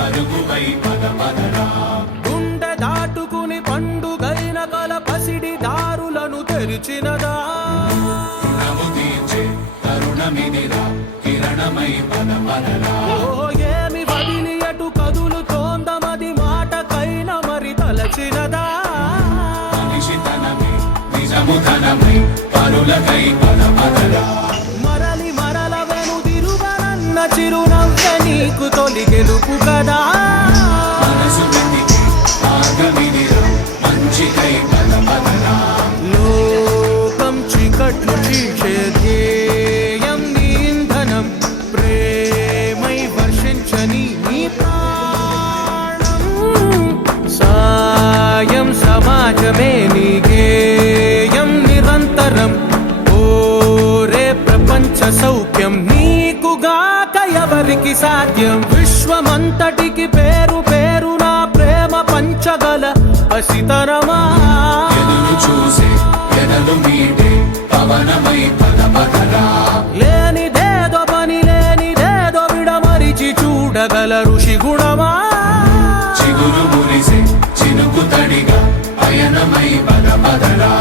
పరుగువై పద పదరా. గుండె దాటుకుని పండుగైన కల పసిడి దారులను తెరిచినదా. రుణము తీర్చే తరుణమిదిరా కిరణమై పద పదరా. ఏమి వదిలి అటు కదులుతోందమది మాటకైన మరి తలచినదా. మనిషితనమే నిజముతనమై పరులకై పద పదరా. మరలి మరల వెనుదిరుగనన్న చిరునవ్వె నీకు తొలి గెలుపు కదా. మనసు వెతికి మార్గమిదిరా మంచికై పద పదరా. లోకం చీకట్లు చీల్చే ధ్యేయం నీ ఇంధనం ప్రేమై వర్షించని నీ ప్రాణం. సాయం సమాజమే నీ గేయం నిరంతరం. ఓరే ప్రపంచ సౌఖ్యం నీకుగాక ఎవరికి సాధ్యం. విశ్వమంతటికి పేరు పేరు నా ప్రేమ పంచగల పసితరమా. ఎదురు చూసే ఎదలు మీడే పవనమై పద పదరా. లేనిదేదో పని లేనిదేదో విడమరిచి చూడగల ఋషి గుణమా. చిగురు మురిసే చినుకు తడిగా పయనమై పద పదరా.